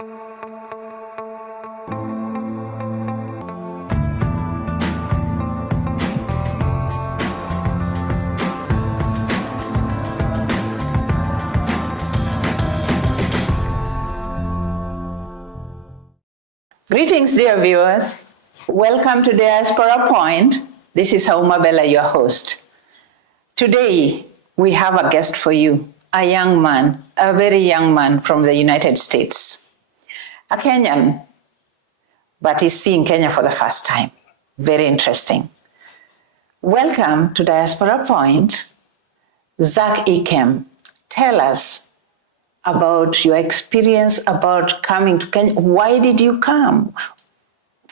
Greetings, dear viewers. Welcome to Diaspora Point. This is Auma Bella, your host. Today, we have a guest for you, a young man, a very young man from the United States. A Kenyan, but he's seeing Kenya for the first time. Very interesting. Welcome to Diaspora Point. Zack Ikem, tell us about your experience about coming to Kenya. Why did you come?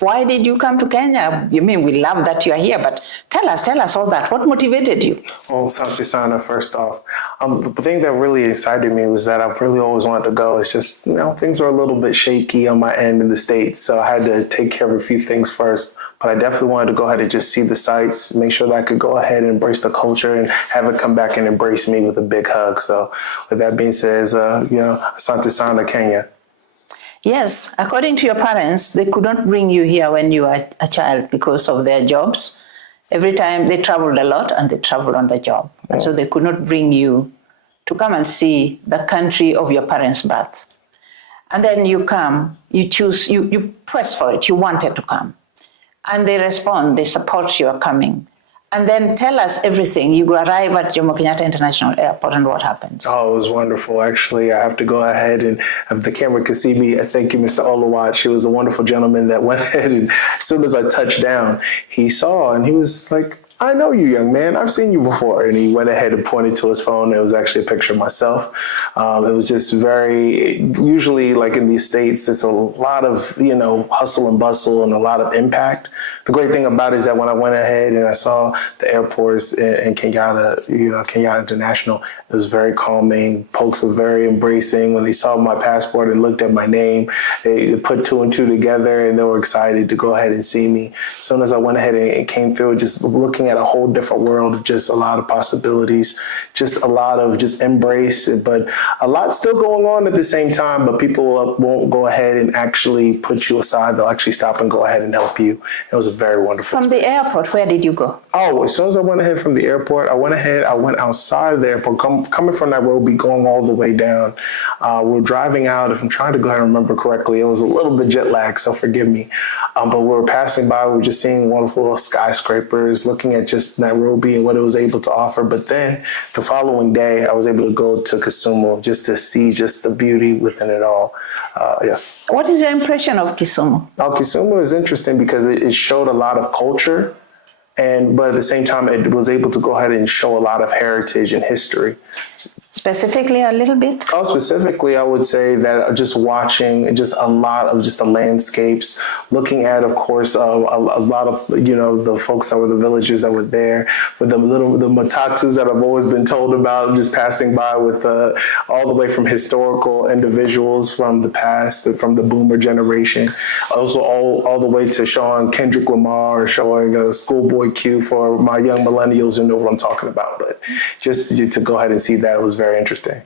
Why did you come to Kenya? You mean we love that you are here, but tell us all that. What motivated you? Well, Asante Sana, first off. The thing that really excited me was that I really always wanted to go. It's just, things were a little bit shaky on my end in the States, so I had to take care of a few things first. But I definitely wanted to go ahead and just see the sights, make sure that I could go ahead and embrace the culture and have it come back and embrace me with a big hug. So with that being said, Asante Sana, Kenya. Yes, according to your parents, they could not bring you here when you were a child because of their jobs. Every time they traveled a lot and they traveled on the job. Yeah. And so they could not bring you to come and see the country of your parents' birth. And then you come, you choose, you press for it, you wanted to come. And they respond, they support your coming. And then tell us everything. You arrive at Jomo Kenyatta International Airport and what happens? Oh, it was wonderful. Actually, I have to go ahead and if the camera can see me, I thank you, Mr. Olawach. He was a wonderful gentleman that went ahead and as soon as I touched down, he saw and he was like, I know you, young man. I've seen you before. And he went ahead and pointed to his phone. It was actually a picture of myself. It was just usually like in these States, there's a lot of, hustle and bustle and a lot of impact. The great thing about it is that when I went ahead and I saw the airports in Kenyatta, Kenyatta International, it was very calming. Folks were very embracing. When they saw my passport and looked at my name, they put two and two together and they were excited to go ahead and see me. As soon as I went ahead and came through, just looking at a whole different world, just a lot of possibilities, just a lot of just embrace, but a lot still going on at the same time, but people won't go ahead and actually put you aside. They'll actually stop and go ahead and help you. It was a very wonderful experience. The airport, where did you go? Oh, as soon as I went ahead from the airport, I went outside of the airport, coming from Nairobi, going all the way down. We're driving out, if I'm trying to go ahead and remember correctly, it was a little bit jet lag, so forgive me. But we were passing by, we were just seeing wonderful little skyscrapers, looking at just Nairobi and what it was able to offer. But then the following day, I was able to go to Kisumu just to see just the beauty within it all. Yes. What is your impression of Kisumu? Now, Kisumu is interesting because it showed a lot of culture, but at the same time, it was able to go ahead and show a lot of heritage and history. Specifically, a little bit? Oh, specifically, I would say that just watching just a lot of just the landscapes, looking at, of course, a lot of, the folks that were the villagers that were there, with the matatus that I've always been told about, just passing by with all the way from historical individuals from the past, from the boomer generation, also all the way to showing Kendrick Lamar, showing a Schoolboy Q for my young millennials who know what I'm talking about. But just to go ahead and see that, it was very interesting.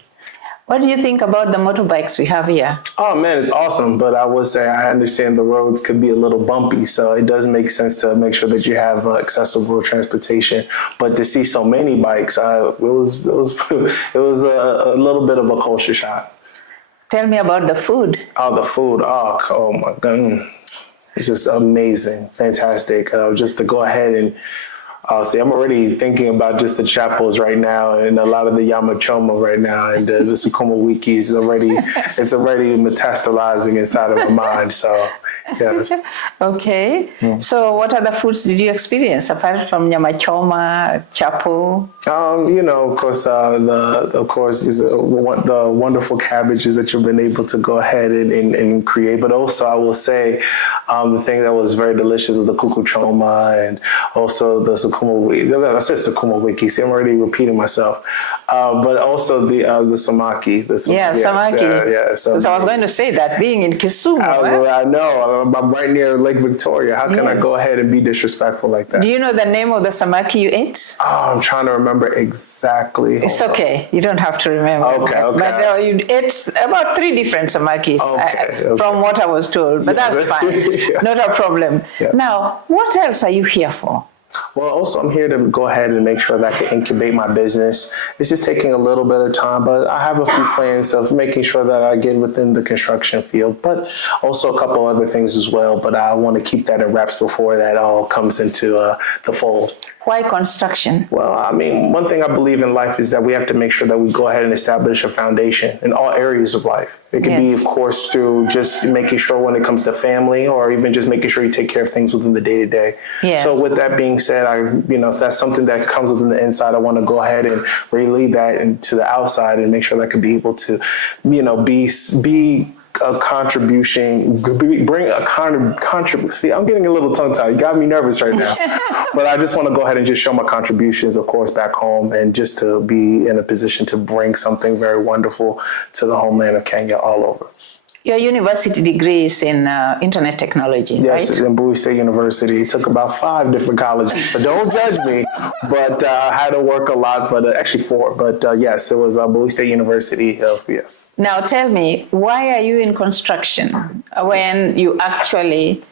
What do you think about the motorbikes we have here? Oh man, it's awesome. But I would say I understand the roads could be a little bumpy, so it does make sense to make sure that you have accessible transportation. But to see so many bikes, it was a little bit of a culture shock. Tell me about the food. Oh, the food. Oh my God. It's just amazing, fantastic. Just to go ahead and see, I'm already thinking about just the chapels right now and a lot of the Yamachoma right now, and the Sukuma Wiki is already metastasizing inside of my mind. So, yes. Okay. So, what other foods did you experience apart from Yamachoma, chapel? Of course, is the wonderful cabbages that you've been able to go ahead and create. But also, I will say, The thing that was very delicious was the kuku choma and also the sukuma wiki. I said sukuma wiki. See, I'm already repeating myself. But also the samaki. Samaki. Yeah. So I was going to say that being in Kisumu. I know. I'm right near Lake Victoria. How can I go ahead and be disrespectful like that? Do you know the name of the samaki you ate? Oh, I'm trying to remember exactly. It's okay. You don't have to remember. Okay. But you ate about 3 different samakis from what I was told. But that's fine. Yes. Not a problem. Yes. Now, what else are you here for? Well, also, I'm here to go ahead and make sure that I can incubate my business. It's just taking a little bit of time, but I have a few plans of making sure that I get within the construction field, but also a couple other things as well. But I want to keep that in wraps before that all comes into the fold. Why construction? Well, I mean, one thing I believe in life is that we have to make sure that we go ahead and establish a foundation in all areas of life. It can be, of course, through just making sure when it comes to family or even just making sure you take care of things within the day-to-day. So with that being said, that's something that comes within the inside. I want to go ahead and relay that into the outside and make sure that I can be able to, be a contribution, bring a contribution. See, I'm getting a little tongue-tied. You got me nervous right now. But I just want to go ahead and just show my contributions, of course, back home, and just to be in a position to bring something very wonderful to the homeland of Kenya all over. Your university degree is in internet technology, right? Yes, it's in Bowie State University. It took about 5 different colleges. So don't judge me, but I had to work a lot, but actually 4. But yes, it was Bowie State University. Yes. Now tell me, why are you in construction when you actually,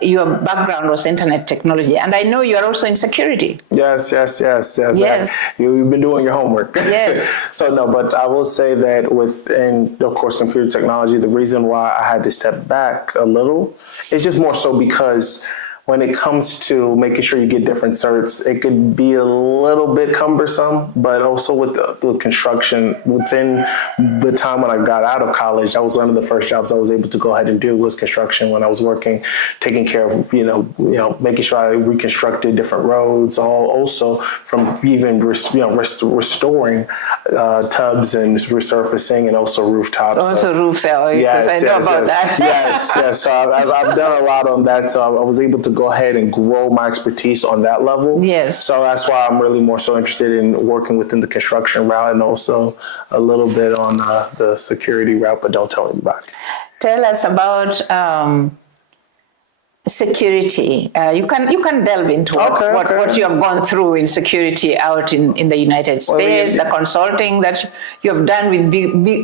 your background was internet technology, and I know you are also in security. Yes. You've been doing your homework. Yes. So no, but I will say that within, of course, computer technology, the reason why I had to step back a little is just more so because when it comes to making sure you get different certs, it could be a little bit cumbersome, but also with construction, within the time when I got out of college, that was one of the first jobs I was able to go ahead and do was construction when I was working, taking care of, making sure I reconstructed different roads, also from even, restoring tubs and resurfacing and also rooftops. Also roofs, yes, I know about that. Yes. So I've done a lot on that. So I was able to go ahead and grow my expertise on that level. Yes. So that's why I'm really more so interested in working within the construction route and also a little bit on the security route, but don't tell anybody. Tell us about security. You can delve into what you have gone through in security out in the United States, the consulting that you have done with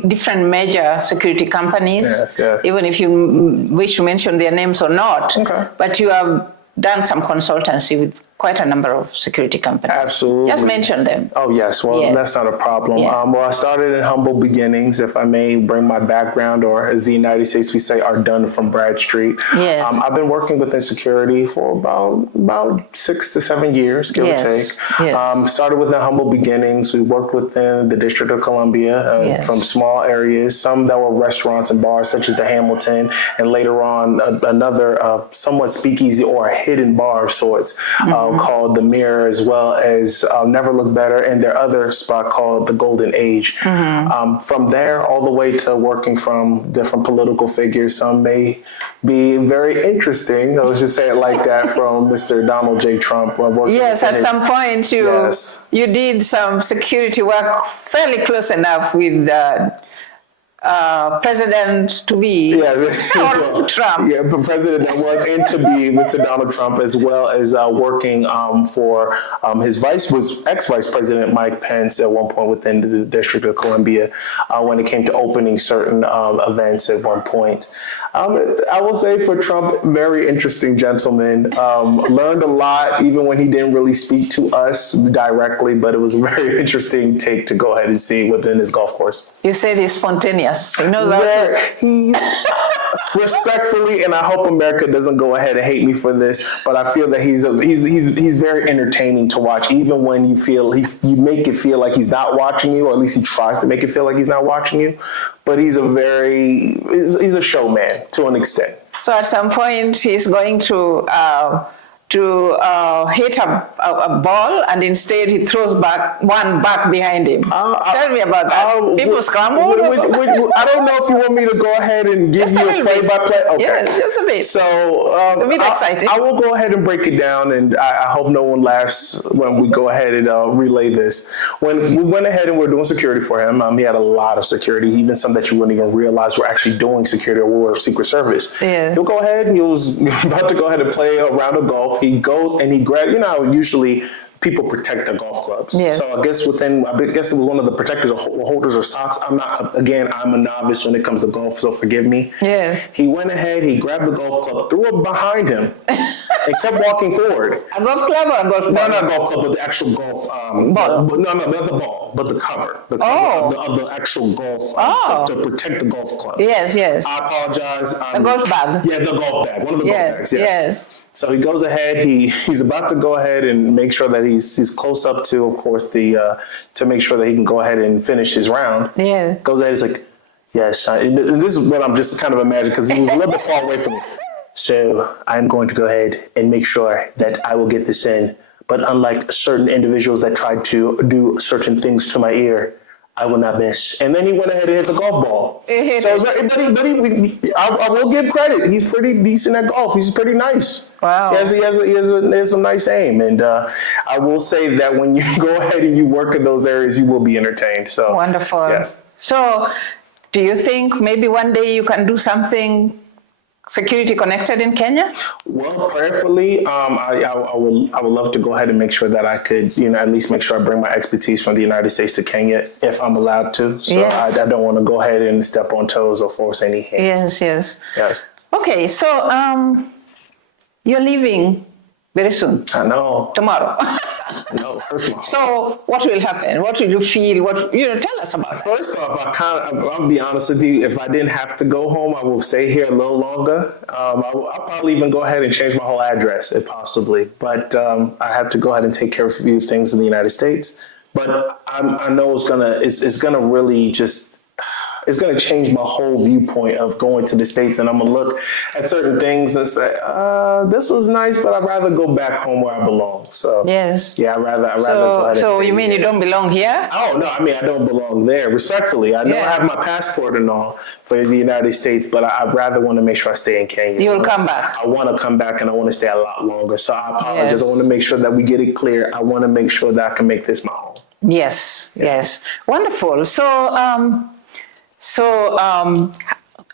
different major security companies, even if you wish to mention their names or not. But you have done some consultancy with quite a number of security companies. Absolutely. Just mention them. Oh, yes. Well, that's not a problem. Well, I started in humble beginnings, if I may bring my background, or as the United States we say, are done from Bradstreet. Yes. I've been working within security for about 6 to 7 years, give or take. Yes. Started within humble beginnings. We worked within the District of Columbia from small areas, some that were restaurants and bars such as the Hamilton, and later on another somewhat speakeasy or a hidden bar of sorts. Called The Mirror, as well as Never Look Better, and their other spot called The Golden Age. From there, all the way to working from different political figures. Some may be very interesting. Let's just say it like that, from Mr. Donald J. Trump. Yes, at some point you did some security work fairly close enough with President-to-be Trump. Yeah, the president that was and to be Mr. Donald Trump, as well as working for his ex-vice president Mike Pence at one point within the District of Columbia when it came to opening certain events at one point. I will say for Trump, very interesting gentleman. Learned a lot, even when he didn't really speak to us directly, but it was a very interesting take to go ahead and see within his golf course. You said he's spontaneous. He knows He's respectfully, and I hope America doesn't go ahead and hate me for this, but I feel that he's very entertaining to watch, even when you make it feel like he's not watching you, or at least he tries to make it feel like he's not watching you. But he's a showman to an extent. So at some point he's going to to hit a ball, and instead he throws one back behind him. Tell me about that. People scramble. I don't know if you want me to go ahead and give you a play-by-play. Okay. Yes, just a bit. So a bit exciting. I will go ahead and break it down, and I hope no one laughs when we go ahead and relay this. When we went ahead and we're doing security for him, he had a lot of security, even some that you wouldn't even realize were actually doing security or were Secret Service. Yes. He'll go ahead and he was about to go ahead and play a round of golf. He goes and he grabs, usually people protect their golf clubs. Yes. So I guess it was one of the protectors or holders or socks. I'm a novice when it comes to golf, so forgive me. Yes. He went ahead, he grabbed the golf club, threw it behind him, and kept walking forward. A golf club or a golf ball? No, not a golf club, but the actual golf ball. No, that's the ball, but the cover of the actual golf to protect the golf club. Yes. I apologize. A golf bag. Yeah, the golf bag. One of the golf bags. Yes. So he goes ahead. He's about to go ahead and make sure that he's close up to, of course, to make sure that he can go ahead and finish his round. Yeah. Goes ahead. He's like, yes. And this is what I'm just kind of imagining because he was a little bit far away from me. So I'm going to go ahead and make sure that I will get this in. But unlike certain individuals that tried to do certain things to my ear, I will not miss. And then he went ahead and hit the golf ball. So I will give credit. He's pretty decent at golf. He's pretty nice. Wow. He has some nice aim. And I will say that when you go ahead and you work in those areas, you will be entertained. So wonderful. Yes. So do you think maybe one day you can do something security connected in Kenya? Well, prayerfully, I would love to go ahead and make sure that I could, at least make sure I bring my expertise from the United States to Kenya if I'm allowed to. So yes. I don't want to go ahead and step on toes or force any hands. Yes. Okay, so you're leaving very soon. I know. Tomorrow. No, first of all. So what will happen? What will you feel? Tell us about that. First off, I'll be honest with you. If I didn't have to go home, I will stay here a little longer. I'll probably even go ahead and change my whole address if possibly. But I have to go ahead and take care of a few things in the United States. But I know it's gonna really just. It's going to change my whole viewpoint of going to the States, and I'm going to look at certain things and say, this was nice, but I'd rather go back home where I belong. So yes. Yeah, I'd rather go ahead and So stay you mean here. You don't belong here? Oh, no, I don't belong there, respectfully. I know I have my passport and all for the United States, but I'd rather want to make sure I stay in Kenya. You'll come back. I want to come back, and I want to stay a lot longer. So I apologize. Yes. I want to make sure that we get it clear. I want to make sure that I can make this my home. Yes. Wonderful. So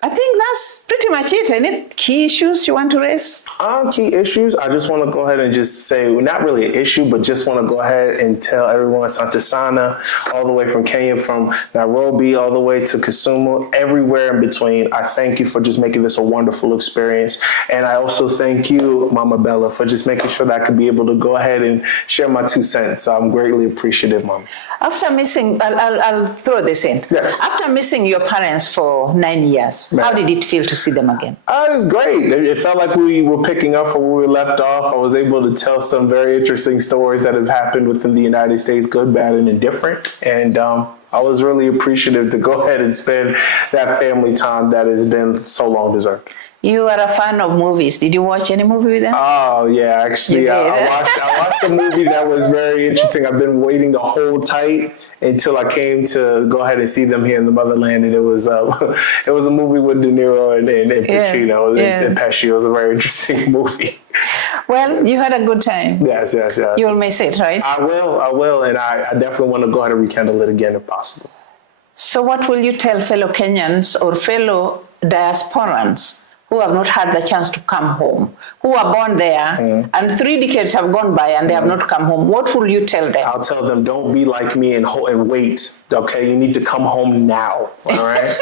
I think that's pretty much it. Any key issues you want to raise? Key issues, I just want to go ahead and just say, not really an issue, but just want to go ahead and tell everyone, Asante Sana, all the way from Kenya, from Nairobi, all the way to Kisumu, everywhere in between. I thank you for just making this a wonderful experience. And I also thank you, Auma Bella, for just making sure that I could be able to go ahead and share my 2 cents. So I'm greatly appreciative, Mom. After missing, I'll throw this in. Yes. After missing your parents for 9 years, how did it feel to see them again? It was great. It felt like we were picking up from where we left off. I was able to tell some very interesting stories that have happened within the United States, good, bad, and indifferent. And I was really appreciative to go ahead and spend that family time that has been so long deserved. You are a fan of movies. Did you watch any movie with them? Oh, yeah. Actually, I watched a movie that was very interesting. I've been waiting to hold tight until I came to go ahead and see them here in the motherland. And it was a movie with De Niro and Pacino and Pesci. It was a very interesting movie. Well, you had a good time. Yes. You'll miss it, right? I will. And I definitely want to go ahead and rekindle it again if possible. So what will you tell fellow Kenyans or fellow diasporans who have not had the chance to come home, who are born there, and 3 decades have gone by and they have not come home? What will you tell them? I'll tell them, don't be like me and wait. Okay, you need to come home now. All right.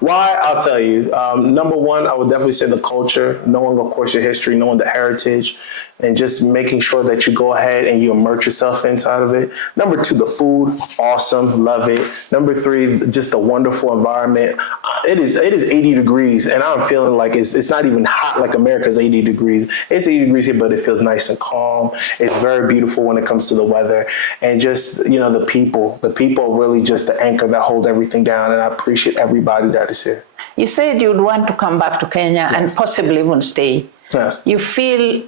Why? I'll tell you. Number one, I would definitely say the culture, knowing, of course, your history, knowing the heritage, and just making sure that you go ahead and you immerse yourself inside of it. Number two, the food, awesome, love it. Number three, just the wonderful environment. It is 80 degrees, and I'm feeling like it's not even hot like America's 80 degrees. It's 80 degrees here, but it feels nice and calm. It's very beautiful when it comes to the weather, and just the people. The people are really just the anchor that hold everything down, and I appreciate everybody that is here. You said you'd want to come back to Kenya and possibly even stay. Yes. You feel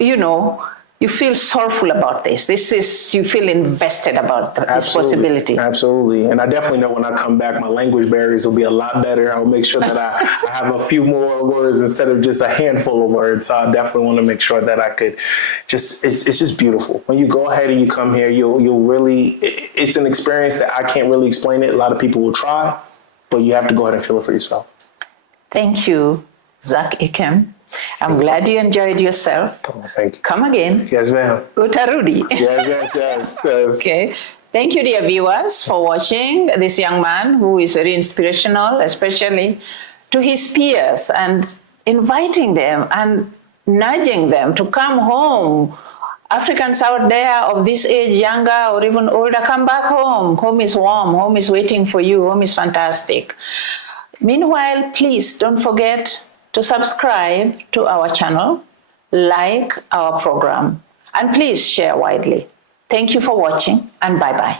you know, you feel soulful about this. You feel invested about this possibility. Absolutely. And I definitely know when I come back, my language barriers will be a lot better. I'll make sure that I have a few more words instead of just a handful of words. So I definitely want to make sure that I could it's just beautiful. When you go ahead and you come here, you'll really, it's an experience that I can't really explain it. A lot of people will try, but you have to go ahead and feel it for yourself. Thank you, Zack Ikem. I'm glad you enjoyed yourself. Oh, thank you. Come again. Yes, ma'am. Utarudi. Yes. Okay. Thank you, dear viewers, for watching this young man who is very inspirational, especially to his peers, and inviting them and nudging them to come home. Africans out there of this age, younger or even older, come back home. Home is warm. Home is waiting for you. Home is fantastic. Meanwhile, please don't forget to subscribe to our channel, like our program, and please share widely. Thank you for watching, and bye-bye.